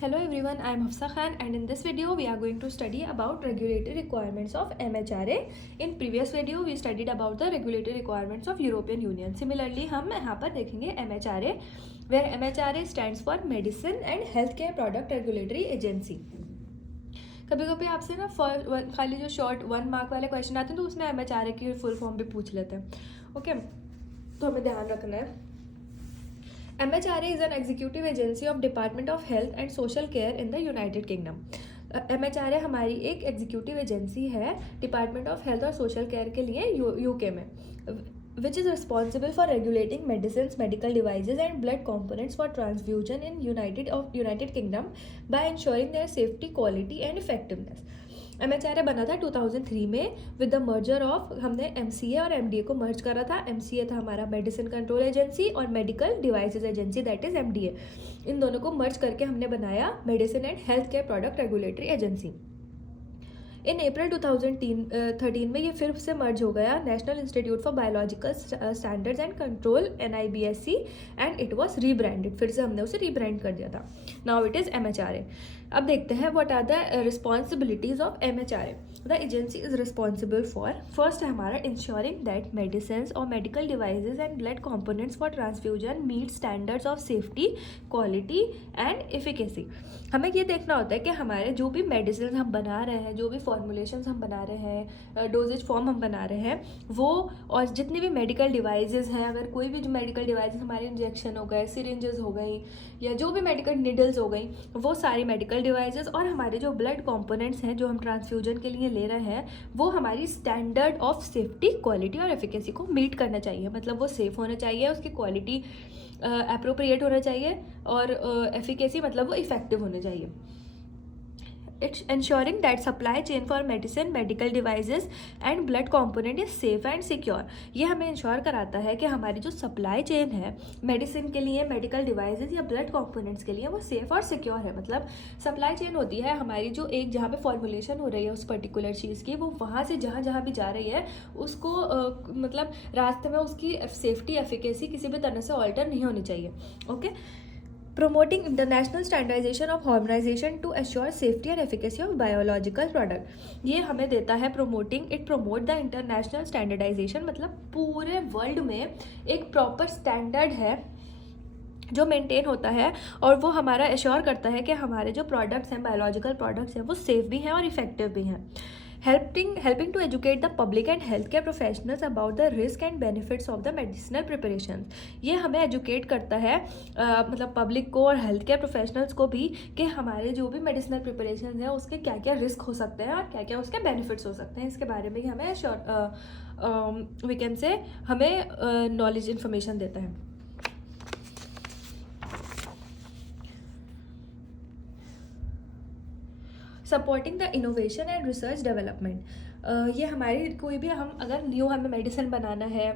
Hello everyone, I am Hafsa Khan and in this video we are going to study about regulatory requirements of MHRA. In previous video we studied about the regulatory requirements of European Union. Similarly हम यहाँ पर देखेंगे MHRA where MHRA stands for Medicine and Healthcare Product Regulatory Agency. कभी कभी आपसे ना खाली जो शॉर्ट 1 मार्क वाले क्वेश्चन आते हैं तो उसमें MHRA की फुल फॉर्म भी पूछ लेते हैं. ओके, तो हमें ध्यान रखना है. MHRA is an executive agency of Department of Health and Social Care in the United Kingdom. MHRA हमारी एक एग्जीक्यूटिव एजेंसी है डिपार्टमेंट ऑफ हेल्थ और सोशल केयर के लिए यूके में, which is responsible for regulating medicines, medical devices and blood components for transfusion in United Kingdom by ensuring their safety, quality and effectiveness. MHRA बना था 2003 में with the merger of, हमने MCA और MDA को मर्ज करा था. MCA था हमारा मेडिसिन कंट्रोल एजेंसी और medical devices agency that is MDA. इन दोनों को मर्ज करके हमने बनाया medicine and health care product regulatory agency. In April 2013 में ये फिर से मर्ज हो गया national institute for biological standards and control NIBSC and it was rebranded. फिर से हमने उसे रीब्रांड कर दिया था. Now it is MHRA. अब देखते हैं what are the responsibilities of MHRA. The agency is responsible for, first है हमारा इंश्योरिंग दैट मेडिसिन और medical devices and blood components for transfusion meet standards of safety, quality and efficacy. हमें ये देखना होता है कि हमारे जो भी मेडिसिन हम बना रहे हैं, जो भी फॉर्मुलेशंस हम बना रहे हैं, डोजेज फॉर्म हम बना रहे हैं, वो और जितनी भी मेडिकल डिवाइसेस हैं, अगर कोई भी जो मेडिकल डिवाइसेस हमारे इंजेक्शन हो गए, सिरिंजेस हो गई या जो भी मेडिकल निडल्स हो गई, वो सारी मेडिकल डिवाइसेस और हमारे जो ब्लड कंपोनेंट्स हैं जो हम ट्रांसफ्यूजन के लिए ले रहे हैं, वो हमारी स्टैंडर्ड ऑफ सेफ्टी, क्वालिटी और एफिकेसी को मीट करना चाहिए. मतलब वो सेफ होना चाहिए, उसकी क्वालिटी अप्रोप्रिएट होना चाहिए और एफिकेसी मतलब वो इफेक्टिव होने चाहिए. It's ensuring that supply chain for medicine, medical devices and blood component is safe and secure. ये हमें इंश्योर कराता है कि हमारी जो सप्लाई चेन है मेडिसिन के लिए, मेडिकल डिवाइसेस या ब्लड कंपोनेंट्स के लिए, वो सेफ और सिक्योर है. मतलब सप्लाई चेन होती है हमारी जो एक जहाँ पे फॉर्मुलेशन हो रही है उस पर्टिकुलर चीज़ की, वो वहाँ से जहाँ जहाँ भी जा रही है उसको मतलब रास्ते में उसकी सेफ्टी, एफिकेसी किसी भी तरह से ऑल्टर नहीं होनी चाहिए. Okay. Promoting international standardization of harmonization to assure safety and efficacy of biological product. ये हमें देता है it promote the international standardization. मतलब पूरे वर्ल्ड में एक प्रॉपर स्टैंडर्ड है जो मेंटेन होता है और वो हमारा एश्योर करता है कि हमारे जो प्रोडक्ट्स हैं, बायोलॉजिकल प्रोडक्ट्स हैं, वो सेफ भी हैं और इफेक्टिव भी हैं. helping to educate the public and healthcare professionals about the risk and benefits of the medicinal preparations. ये हमें एजुकेट करता है मतलब पब्लिक को और हेल्थ केयर प्रोफेशनल्स को भी कि हमारे जो भी मेडिसिनल प्रिपरेशन हैं उसके क्या क्या रिस्क हो सकते हैं और क्या क्या उसके बेनिफिट्स हो सकते हैं, इसके बारे में ही हमें वी कैन से हमें नॉलेज इन्फॉर्मेशन देता है. Supporting the innovation and research development. ये हमारी कोई भी हम अगर न्यू हमें मेडिसिन बनाना है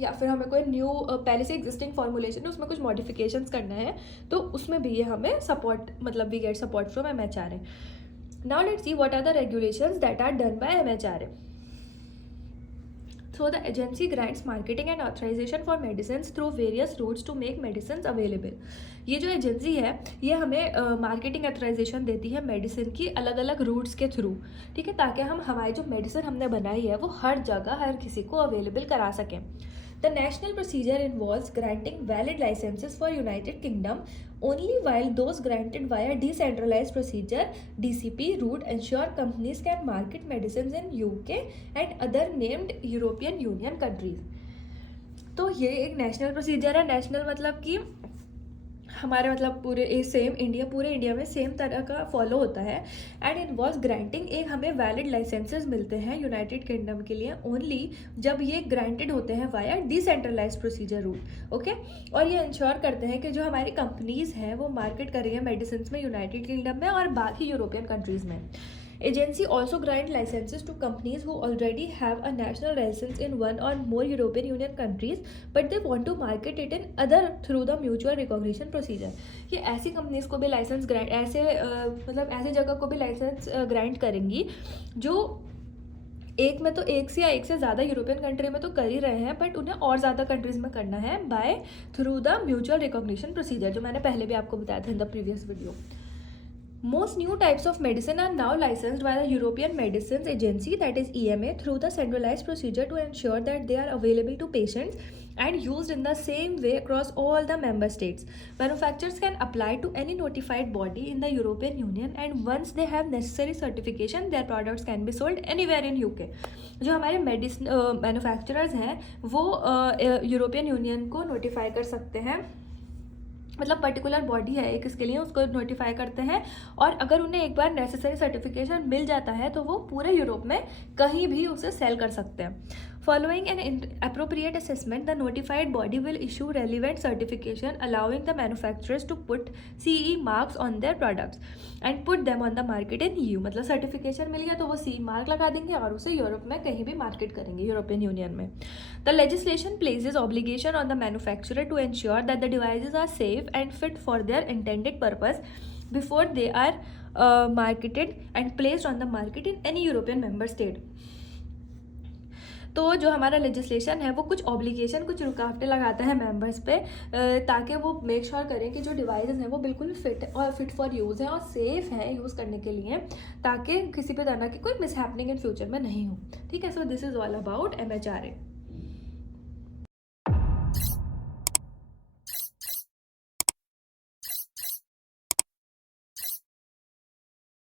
या फिर हमें कोई न्यू पहले से एग्जिस्टिंग फॉर्मुलेशन है उसमें कुछ मॉडिफिकेशंस करना है तो उसमें भी ये हमें सपोर्ट, मतलब we get support from MHRA. Now let's see what are the regulations that are done by MHRA. So the agency grants marketing and authorization for medicines through various routes to make medicines available. ये जो agency है ये हमें marketing authorisation देती है medicine की अलग अलग रूट्स के थ्रू, ठीक है, ताकि हम हमारी जो मेडिसिन हमने बनाई है वो हर जगह हर किसी को अवेलेबल करा सकें. The national procedure involves granting valid licenses for United Kingdom only, while those granted via decentralized procedure DCP route ensure companies can market medicines in UK and other named European Union countries. तो ये एक national procedure है. National मतलब कि हमारे मतलब पूरे India में सेम तरह का फॉलो होता है. एंड इनवॉल्व ग्रांटिंग, एक हमें वैलिड लाइसेंसेस मिलते हैं यूनाइटेड किंगडम के लिए ओनली जब ये ग्रांटेड होते हैं via decentralised procedure route. Okay. और ये इंश्योर करते हैं कि जो हमारी कंपनीज हैं वो मार्केट कर रही है मेडिसिन में यूनाइटेड किंगडम में और बाकी यूरोपियन कंट्रीज़ में. Agency also grant licenses to companies who already have a national license in one or more European Union countries, but they want to market it in other through the mutual recognition procedure. ये ऐसी companies को भी licence grant ऐसे मतलब ऐसी जगह को भी लाइसेंस ग्रांट करेंगी जो एक में तो एक से ज़्यादा यूरोपियन कंट्री में तो कर ही रहे हैं, बट उन्हें और ज़्यादा कंट्रीज़ में करना है by through the mutual recognition procedure, जो मैंने पहले भी आपको बताया था in the previous video. Most new types of medicine are now licensed by the European Medicines Agency, that is EMA, through the centralized procedure to ensure that they are available to patients and used in the same way across all the member states. Manufacturers can apply to any notified body in the European Union, and once they have necessary certification, their products can be sold anywhere in UK. जो हमारे medicine manufacturers हैं वो European union को notify कर सकते हैं, मतलब particular body है एक इसके लिए, उसको नोटिफाई करते हैं, और अगर उन्हें एक बार नेसेसरी सर्टिफिकेशन मिल जाता है तो वो पूरे यूरोप में कहीं भी उसे सेल कर सकते हैं. Following an appropriate assessment, the notified body will issue relevant certification allowing the manufacturers to put CE marks on their products and put them on the market in EU. मतलब certification मिल गया तो वो CE mark लगा देंगे और उसे Europe में कहीं भी मार्केट करेंगे, यूरोपियन यूनियन में. The legislation places obligation on the manufacturer to ensure that the devices are safe and fit for their intended purpose before they are marketed and placed on the market in any European member state. तो जो हमारा legislation है वो कुछ obligation, कुछ रुकावटें लगाता है मेंबर्स पे, ताकि वो मेक श्योर करें कि जो डिवाइसेस हैं वो बिल्कुल फिट फॉर यूज़ हैं और सेफ़ हैं यूज़ करने के लिए, ताकि किसी भी तरह की कोई मिसहैपनिंग इन फ्यूचर में नहीं हो. ठीक है, so this is all about MHRA.